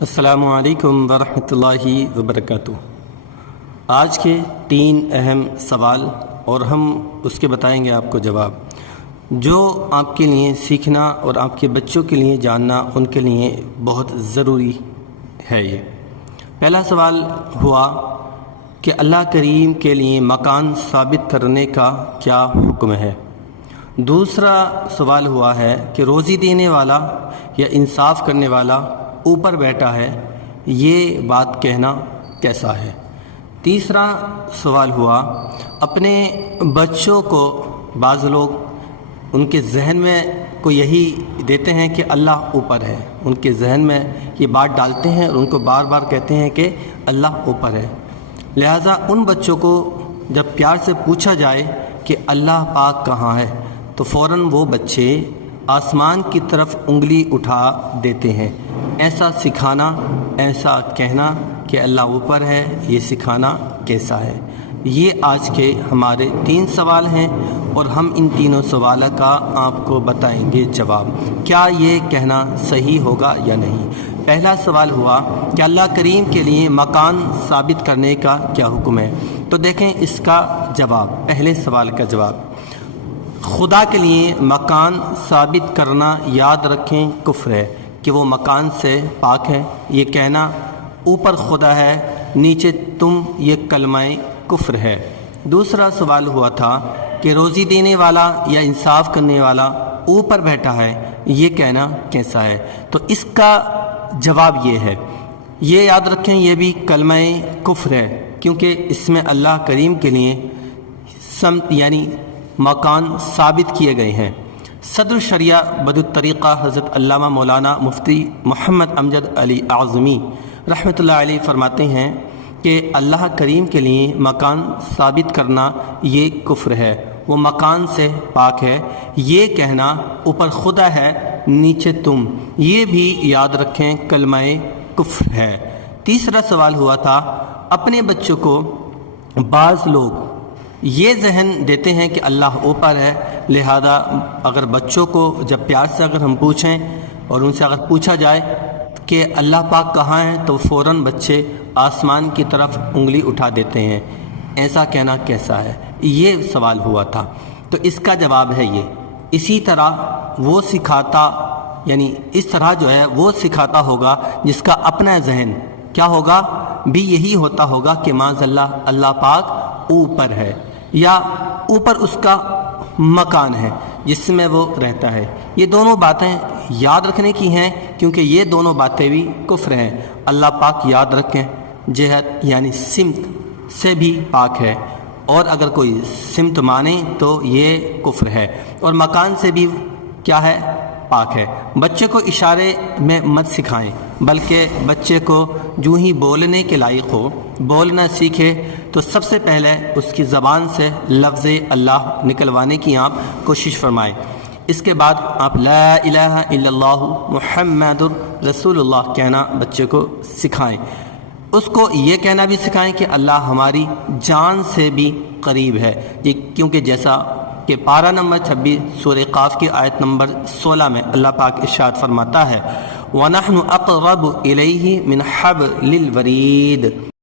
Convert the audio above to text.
السلام علیکم ورحمۃ اللہ وبرکاتہ۔ آج کے 3 اہم سوال اور ہم اس کے بتائیں گے آپ کو جواب، جو آپ کے لیے سیکھنا اور آپ کے بچوں کے لیے جاننا ان کے لیے بہت ضروری ہے۔ یہ پہلا سوال ہوا کہ اللہ کریم کے لیے مکان ثابت کرنے کا کیا حکم ہے۔ دوسرا سوال ہوا ہے کہ روزی دینے والا یا انصاف کرنے والا اوپر بیٹھا ہے، یہ بات کہنا کیسا ہے۔ تیسرا سوال ہوا اپنے بچوں کو، بعض لوگ ان کے ذہن میں کو یہی دیتے ہیں کہ اللہ اوپر ہے، ان کے ذہن میں یہ بات ڈالتے ہیں اور ان کو بار بار کہتے ہیں کہ اللہ اوپر ہے، لہٰذا ان بچوں کو جب پیار سے پوچھا جائے کہ اللہ پاک کہاں ہے تو فوراً وہ بچے آسمان کی طرف انگلی اٹھا دیتے ہیں۔ ایسا سکھانا، ایسا کہنا کہ اللہ اوپر ہے، یہ سکھانا کیسا ہے۔ یہ آج کے ہمارے 3 سوال ہیں اور ہم ان تینوں سوالوں کا آپ کو بتائیں گے جواب، کیا یہ کہنا صحیح ہوگا یا نہیں۔ پہلا سوال ہوا کہ اللہ کریم کے لیے مکان ثابت کرنے کا کیا حکم ہے۔ تو دیکھیں اس کا جواب، پہلے سوال کا جواب، خدا کے لیے مکان ثابت کرنا یاد رکھیں کفر ہے، کہ وہ مکان سے پاک ہے۔ یہ کہنا اوپر خدا ہے نیچے تم، یہ کلمہ کفر ہے۔ دوسرا سوال ہوا تھا کہ روزی دینے والا یا انصاف کرنے والا اوپر بیٹھا ہے، یہ کہنا کیسا ہے۔ تو اس کا جواب یہ ہے، یہ یاد رکھیں یہ بھی کلمہ کفر ہے، کیونکہ اس میں اللہ کریم کے لیے سمت یعنی مکان ثابت کیے گئے ہیں۔ صدر شریعہ بدر الطریقہ حضرت علامہ مولانا مفتی محمد امجد علی اعظمی رحمۃ اللہ علیہ فرماتے ہیں کہ اللہ کریم کے لیے مکان ثابت کرنا یہ کفر ہے، وہ مکان سے پاک ہے۔ یہ کہنا اوپر خدا ہے نیچے تم، یہ بھی یاد رکھیں کلمہ کفر ہے۔ تیسرا سوال ہوا تھا اپنے بچوں کو، بعض لوگ یہ ذہن دیتے ہیں کہ اللہ اوپر ہے، لہذا اگر بچوں کو جب پیار سے اگر ہم پوچھیں اور ان سے اگر پوچھا جائے کہ اللہ پاک کہاں ہے تو فوراً بچے آسمان کی طرف انگلی اٹھا دیتے ہیں۔ ایسا کہنا کیسا ہے، یہ سوال ہوا تھا۔ تو اس کا جواب ہے یہ، اسی طرح وہ سکھاتا، یعنی اس طرح جو ہے وہ سکھاتا ہوگا جس کا اپنا ذہن کیا ہوگا، بھی یہی ہوتا ہوگا کہ معاذ اللہ پاک اوپر ہے، یا اوپر اس کا مکان ہے جس میں وہ رہتا ہے۔ یہ دونوں باتیں یاد رکھنے کی ہیں، کیونکہ یہ دونوں باتیں بھی کفر ہیں۔ اللہ پاک یاد رکھیں جہت یعنی سمت سے بھی پاک ہے، اور اگر کوئی سمت مانے تو یہ کفر ہے، اور مکان سے بھی کیا ہے، پاک ہے۔ بچے کو اشارے میں مت سکھائیں، بلکہ بچے کو جو ہی بولنے کے لائق ہو، بولنا سیکھے تو سب سے پہلے اس کی زبان سے لفظ اللہ نکلوانے کی آپ کوشش فرمائیں۔ اس کے بعد آپ لا الہ الا اللہ محمد رسول اللہ کہنا بچے کو سکھائیں۔ اس کو یہ کہنا بھی سکھائیں کہ اللہ ہماری جان سے بھی قریب ہے، کیونکہ جیسا کہ پارہ نمبر 26 سورہ قاف کی آیت نمبر 16 میں اللہ پاک ارشاد فرماتا ہے وَنَحْنُ أَقْرَبُ إِلَيْهِ مِنْ حَبْلِ الْوَرِيدِ۔